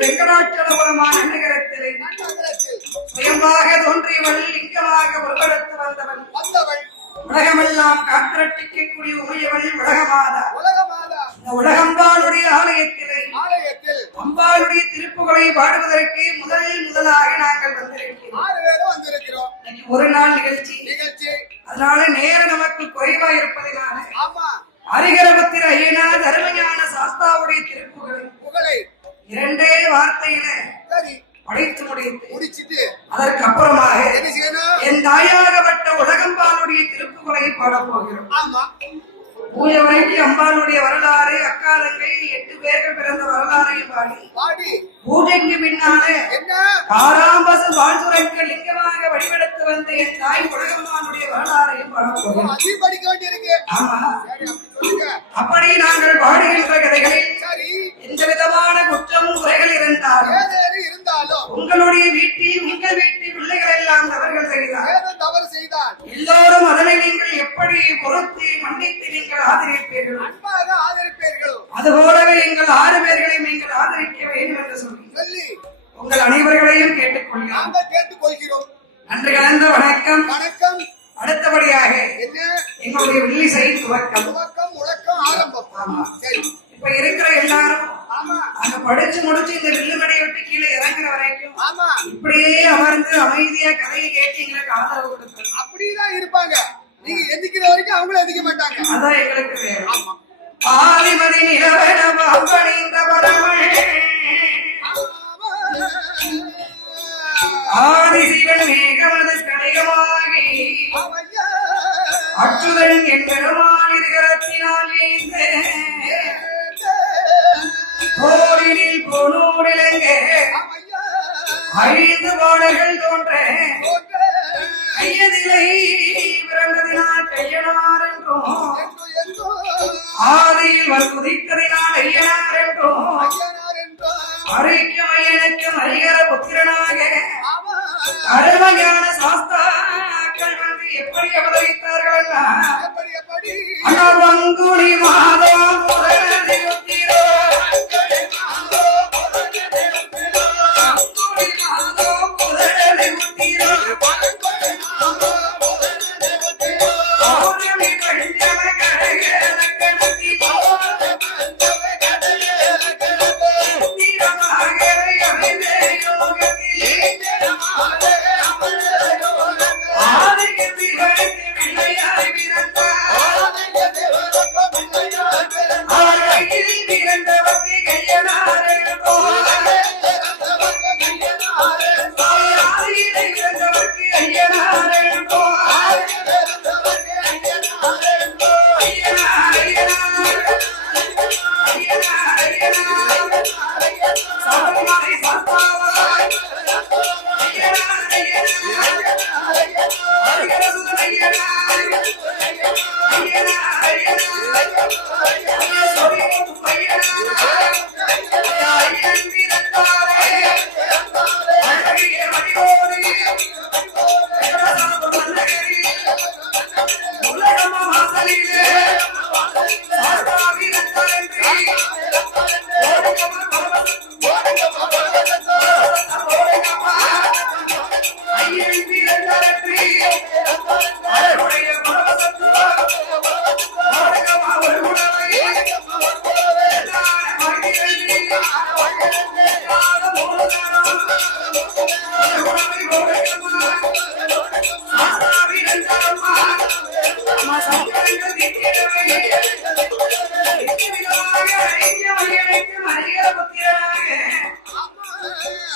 வெங்கடாச்சலபுரமான நகரத்திலே சுயமாக தோன்றியவள், லிங்கமாக உருவெடுத்து வந்தவள், உலகமெல்லாம் காத்திரட்டிக்கக்கூடிய உமையவள் உலகமாதா. இந்த உலகம்பாளுடைய ஆலயத்தில் அம்பாளுடைய திருப்புகளை பாடுவதற்கு முதலாக நாங்கள் வந்திருக்கிறோம். ஒரு நாள் நிகழ்ச்சி, அதனால நேரம் நமக்கு குறைவா இருப்பதனால ஹரிஹரபுத்திர ஐயனார் அருமையான சாஸ்தாவுடைய திருப்புகளை இரண்டே வார்த்தையில படித்து முடிச்சுட்டு அதற்கு அப்புறமாக என் தாயாகப்பட்ட உலகம்பாளுடைய திருப்புகளை பாடப் போகிறோம். பூஜை வரைக்கு அம்பாளுடைய வரலாறு, அக்காலங்கள் 8 பேர்கள் பிறந்த வரலாறையும் பாடி பூஜைக்கு பின்னாலே காராம்பசு வாழ்த்துறைக்கு லிங்கமாக வழிபடுத்து வந்த என் தாய் உலகம்பாளுடைய வரலாறையும் பாடப் போகிறோம். அப்படி நாங்கள் பாடுகின்ற கதைகளில் எந்த விதமான குற்றம் குறைகள் இருந்தாலும் உங்களுடைய வீட்டில் உங்கள் வீட்டில் பிள்ளைகள் எல்லாம் தவறு செய்தார் எல்லோரும் அதனை நீங்கள் எப்படி பொறுத்து மன்னித்து நீங்கள் ஆதரிப்பீர்களோ அதுபோலவே எங்கள் 6 பேர்களையும் நீங்கள் ஆதரிக்க வேண்டும் என்று சொல்லி உங்கள் அனைவர்களையும் கேட்டுக்கொள்கிறோம். நன்றி கலந்த வணக்கம். அடுத்தபடியாக எங்களுடைய வில்லிசை துவக்கம் ஆரம்பம். இப்ப இருக்கிற எல்லாரும் அங்க படிச்சு முடிச்சு இந்த வில்லுமடையை விட்டு கீழே இறங்குற வரைக்கும் இப்படியே அமர்ந்து அமைதியா கதையை கேட்டு எங்களுக்கு ஆதரவு கொடுக்கணும். அப்படிதான் இருப்பாங்க. நீங்க எந்திக்கிற வரைக்கும் அவங்களும் எந்திக்க மாட்டாங்க. அதான் எங்களுக்கு வேணும். ஆதிமதி நிலவன பாம்பணிந்த பரமன் ஆதிசிவன் மேகமது கணிகமாகி அச்சுதன் என் பெருமாள் இருகரத்தினால் போரினில் போனோடிலங்க 5 பாடல்கள் தோன்ற கையதிலை பிறந்ததினால் கையனார் என்றும் ஆதியில் வற்புதித்ததினால் ஐயனார் என்றும் அரைக்கும் ஐயனுக்கு ஹரிஹர புத்திரனாக அருமையான சாஸ்தாக்கள் வந்து எப்படி அவதரித்தார்கள் அனவங்குடி மாதம் முதலதிரோ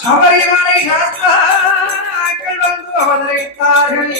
சபரிமலை சாஸ்தாக்கள் வந்து அவதரித்தார்கள்.